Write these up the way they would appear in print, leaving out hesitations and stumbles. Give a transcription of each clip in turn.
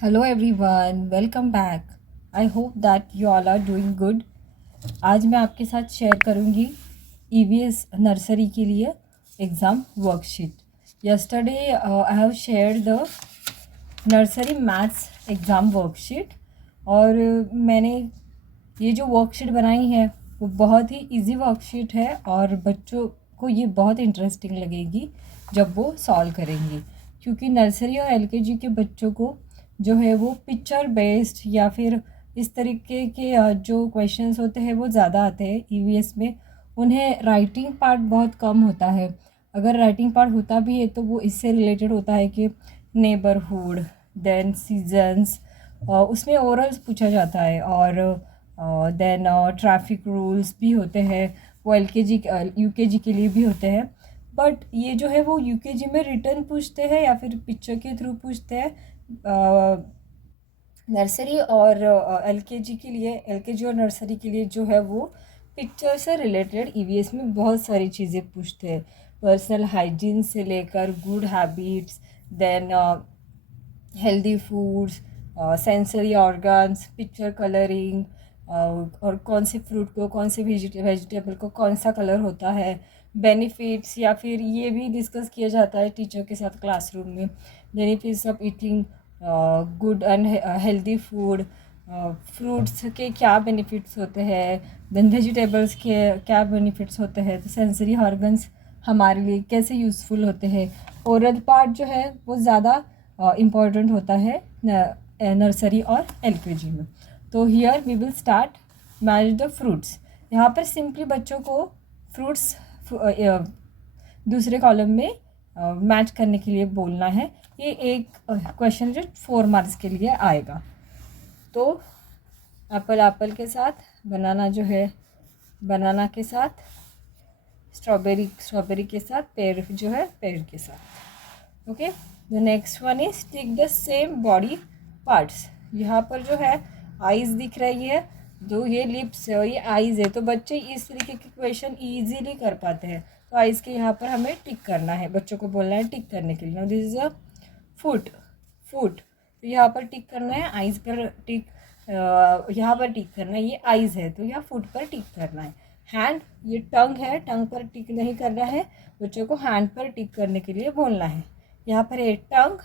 Hello everyone, welcome back. I hope that you all are doing good. आज मैं आपके साथ शेयर करूंगी ईवीएस नर्सरी के लिए exam worksheet. Yesterday I have shared the nursery maths exam worksheet और मैंने ये जो वर्कशीट बनाई है वो बहुत ही इजी वर्कशीट है और बच्चों को ये बहुत इंटरेस्टिंग लगेगी जब वो सॉल्व करेंगी, क्योंकि नर्सरी और एलकेजी के बच्चों को जो है वो पिक्चर बेस्ड या फिर इस तरीके के जो क्वेश्चंस होते हैं वो ज़्यादा आते हैं ईवीएस में। उन्हें राइटिंग पार्ट बहुत कम होता है। अगर राइटिंग पार्ट होता भी है तो वो इससे रिलेटेड होता है कि नेबरहुड, देन सीजन्स, उसमें ओरल्स पूछा जाता है और देन ट्रैफिक रूल्स भी होते हैं। वो एलकेजी यूकेजी के लिए भी होते हैं, बट ये जो है वो यूकेजी में रिटर्न पूछते हैं या फिर पिक्चर के थ्रू पूछते हैं। नर्सरी और एलकेजी के लिए, एलकेजी और नर्सरी के लिए जो है वो पिक्चर से रिलेटेड ईवीएस में बहुत सारी चीज़ें पूछते हैं। पर्सनल हाइजीन से लेकर good habits, then healthy foods, sensory organs, picture colouring, और कौन से फ्रूट को, कौन से वेजिटेबल को कौन सा कलर होता है, बेनिफिट्स, या फिर ये भी डिस्कस किया जाता है टीचर के साथ क्लासरूम में, benefits of eating good and healthy food, fruits के क्या बेनिफिट्स होते हैं, देन वेजिटेबल्स के क्या बेनिफिट्स होते हैं, तो सेंसरी ऑर्गन्स हमारे लिए कैसे यूज़फुल होते हैं। ओरल पार्ट जो है वो ज़्यादा इम्पॉर्टेंट होता है नर्सरी और एलकेजी में। तो here we will start match the fruits. यहाँ पर सिंपली बच्चों को फ्रूट्स दूसरे कॉलम में मैच करने के लिए बोलना है। ये एक क्वेश्चन जो 4 मार्क्स के लिए आएगा। तो एप्पल के साथ, बनाना जो है बनाना के साथ, स्ट्रॉबेरी के साथ, पेड़ जो है पेड़ के साथ। Okay, the next one is tick the same body parts. यहाँ पर जो है आईज दिख रही है, जो ये लिप्स है और ये आईज है, तो बच्चे इस तरीके के क्वेश्चन इजीली कर पाते हैं। तो आईज के यहाँ पर हमें टिक करना है, बच्चों को बोलना है टिक करने के लिए। दिस इज अ फुट, तो यहाँ पर टिक करना है, आईज पर टिक, यहाँ पर टिक करना है, ये आईज है तो यहाँ फुट पर टिक करना है। हैंड, ये टंग है, टंग पर टिक नहीं करना है, बच्चों को हैंड पर टिक करने के लिए बोलना है। यहाँ पर है टंग,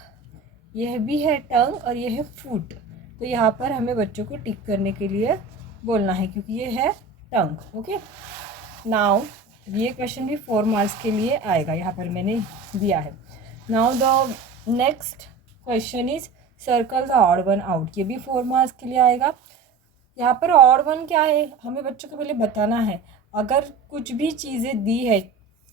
यह भी है टंग और ये है फुट, तो यहाँ पर हमें बच्चों को टिक करने के लिए बोलना है क्योंकि ये है टंग। ओके, नाउ ये क्वेश्चन भी 4 मार्क्स के लिए आएगा, यहाँ पर मैंने दिया है। Now the next question is circle the odd one out. ये भी 4 मार्क्स के लिए आएगा। यहाँ पर ऑड वन क्या है हमें बच्चों को पहले बताना है। अगर कुछ भी चीज़ें दी है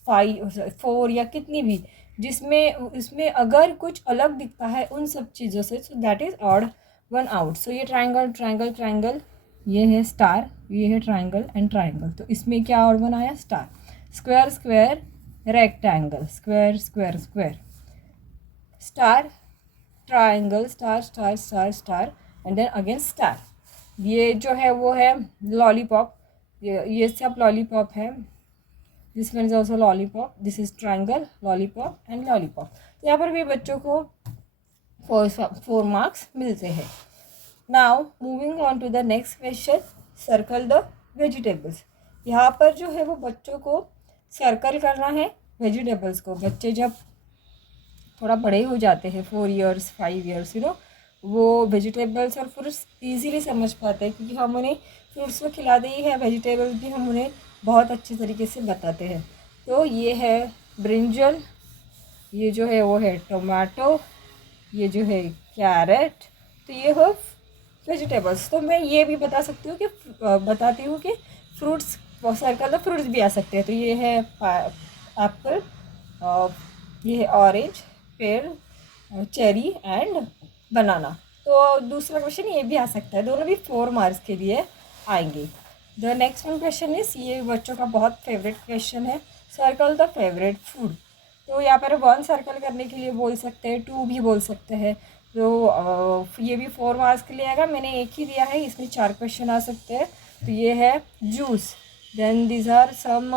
5, 4 या कितनी भी, जिसमें उसमें अगर कुछ अलग दिखता है उन सब चीज़ों से, so that is odd one out. So ये ट्राइंगल, ये है स्टार, ये है ट्राइंगल एंड ट्राइंगल, तो इसमें क्या ऑड वन आया? Star. Square, rectangle, square, star, triangle, star and then again star. ये जो है वो है लॉलीपॉप, ये सब लॉलीपॉप है। This one is also lollipop, this is triangle, lollipop and lollipop. तो यहाँ पर भी बच्चों को 4 मार्क्स मिलते हैं। Now moving on to the next question, circle the vegetables. यहाँ पर जो है वो बच्चों को सर्कल करना है वेजिटेबल्स को। बच्चे जब थोड़ा बड़े हो जाते हैं, 4 इयर्स 5 इयर्स, वो वेजिटेबल्स और फ्रूट्स इजीली समझ पाते हैं, क्योंकि हम उन्हें फ्रूट्स तो खिलाते ही हैं, वेजिटेबल्स भी हम उन्हें बहुत अच्छे तरीके से बताते हैं। तो ये है ब्रिंजल, ये जो है वो है टोमेटो, ये जो है कैरेट, तो ये हो वेजिटेबल्स। तो मैं ये भी बताती हूँ कि फ्रूट्स, सर्कल द फ्रूट्स भी आ सकते हैं। तो ये है एप्पल, ये है ऑरेंज, पेड़, चेरी एंड बनाना। तो दूसरा क्वेश्चन ये भी आ सकता है, दोनों भी 4 मार्क्स के लिए आएंगे। The next one question is, ये बच्चों का बहुत फेवरेट क्वेश्चन है, सर्कल द फेवरेट फूड। तो यहाँ पर 1 सर्कल करने के लिए बोल सकते हैं, 2 भी बोल सकते हैं। तो ये भी 4 मार्क्स के लिए आएगा। मैंने एक ही दिया है, इसमें 4 क्वेश्चन आ सकते हैं। तो ये है juice, then these are some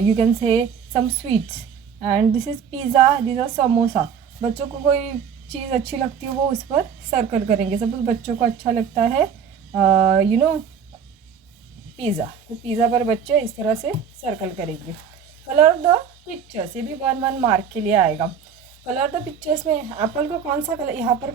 you can say some sweets, and this is pizza, these are samosa। बच्चों को कोई चीज़ अच्छी लगती है वो उस पर सर्कल करेंगे। सपोज बच्चों को अच्छा लगता है पिज़्ज़ा, तो पिज़्ज़ा पर बच्चे इस तरह से सर्कल करेंगे। कलर द पिक्चर्स, ये भी 1 मार्क के लिए आएगा। कलर द पिक्चर्स में एप्पल को कौन सा कलर यहाँ पर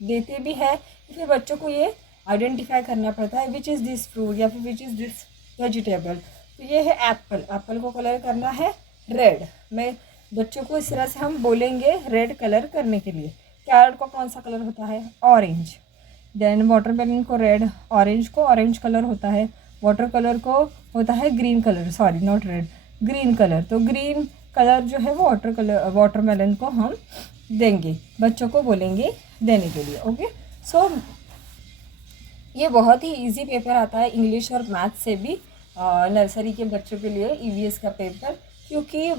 देते भी है, फिर बच्चों को ये आइडेंटिफाई करना पड़ता है विच इज़ दिस फ्रूट या फिर विच इज़ दिस वेजिटेबल। तो ये है एप्पल, एप्पल को कलर करना है रेड। मैं बच्चों को इस तरह से हम बोलेंगे रेड कलर करने के लिए। कैरट को कौन सा कलर होता है, ऑरेंज। देन वाटरमेलन को रेड, ऑरेंज को ऑरेंज कलर होता है, वाटर कलर को होता है green colour, sorry not red, green colour. तो ग्रीन कलर जो है वो वाटरमेलन को हम देंगे, बच्चों को बोलेंगे देने के लिए। ओके, सो ये बहुत ही इजी पेपर आता है इंग्लिश और मैथ से भी, नर्सरी के बच्चों के लिए ईवीएस का पेपर। क्योंकि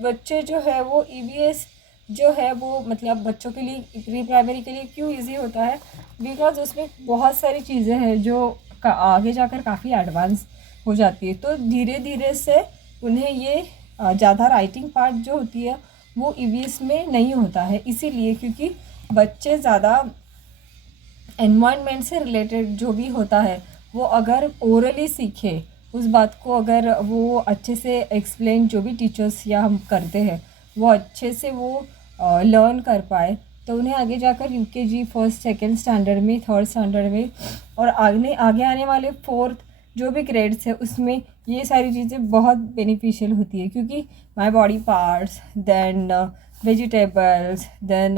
बच्चे जो है वो ईवीएस जो है वो मतलब बच्चों के लिए, प्री प्राइमरी के लिए क्यों इजी होता है, बिकॉज उसमें बहुत सारी चीज़ें हैं जो आगे जाकर काफ़ी एडवांस हो जाती है। तो धीरे धीरे से उन्हें ये ज़्यादा राइटिंग पार्ट जो होती है वो ईवीएस में नहीं होता है, इसीलिए क्योंकि बच्चे ज़्यादा एनवायरनमेंट से रिलेटेड जो भी होता है वो अगर ओरली सीखे, उस बात को अगर वो अच्छे से एक्सप्लेन, जो भी टीचर्स या हम करते हैं वो अच्छे से वो लर्न कर पाए, तो उन्हें आगे जाकर यूकेजी फर्स्ट सेकंड स्टैंडर्ड में, थर्ड स्टैंडर्ड में और आगे आने वाले फोर्थ जो भी ग्रेड्स है उसमें ये सारी चीज़ें बहुत बेनिफिशियल होती है। क्योंकि my body parts, then vegetables, then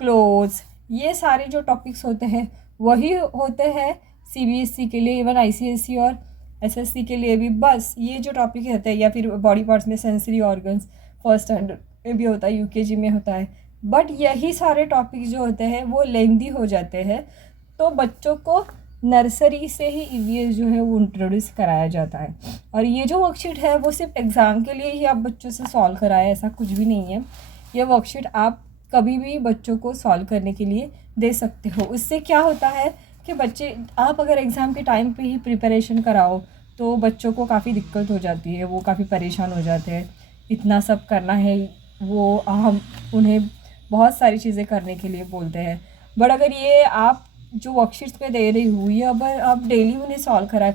clothes, ये सारे जो टॉपिक्स होते हैं वही होते हैं सीबीएसई के लिए, इवन आईसीएसई और एसएससी के लिए भी। बस ये जो टॉपिक रहते हैं, या फिर बॉडी पार्ट्स में सेंसरी ऑर्गन्स फर्स्ट स्टैंडर्ड में भी होता है, यूकेजी में होता है, बट यही सारे टॉपिक जो होते हैं वो लेंदी हो जाते हैं। तो बच्चों को नर्सरी से ही ईवीएस जो है वो इंट्रोड्यूस कराया जाता है। और ये जो वर्कशीट है वो सिर्फ एग्ज़ाम के लिए ही आप बच्चों से सॉल्व कराए, ऐसा कुछ भी नहीं है। ये वर्कशीट आप कभी भी बच्चों को सॉल्व करने के लिए दे सकते हो। उससे क्या होता है कि बच्चे, आप अगर एग्ज़ाम के टाइम पे ही प्रिपरेशन कराओ तो बच्चों को काफ़ी दिक्कत हो जाती है, वो काफ़ी परेशान हो जाते हैं, इतना सब करना है, वो हम उन्हें बहुत सारी चीज़ें करने के लिए बोलते हैं। बट अगर ये आप जो वर्कशीट्स पे दे रही हूँ ये अगर आप डेली उन्हें सॉल्व करने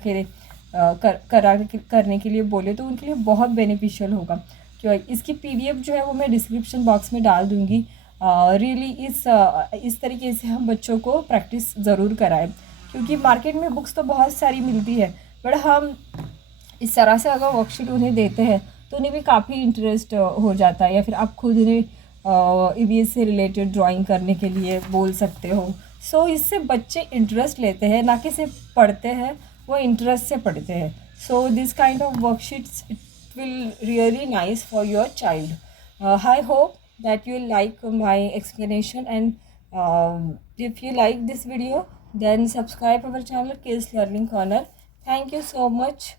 के लिए बोले तो उनके लिए बहुत बेनिफिशियल होगा। क्यों, इसकी पीडीएफ जो है वो मैं डिस्क्रिप्शन बॉक्स में डाल दूँगी। रियली इस तरीके से हम बच्चों को प्रैक्टिस ज़रूर कराएं, क्योंकि मार्केट में बुक्स तो बहुत सारी मिलती है, बट हम इस तरह से अगर वर्कशीट उन्हें देते हैं तो उन्हें भी काफ़ी इंटरेस्ट हो जाता है। या फिर आप खुद उन्हें ईवीएस से रिलेटेड ड्राइंग करने के लिए बोल सकते हो। सो इससे बच्चे इंटरेस्ट लेते हैं, ना कि सिर्फ पढ़ते हैं, वो इंटरेस्ट से पढ़ते हैं। So this kind of worksheets it will really nice for your child. I hope that you like my explanation, and if you like this video then subscribe our channel Kids Learning Corner. Thank you so much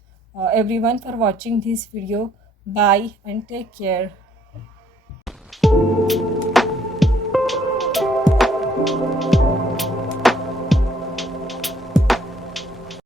everyone for watching this video. Bye and take care.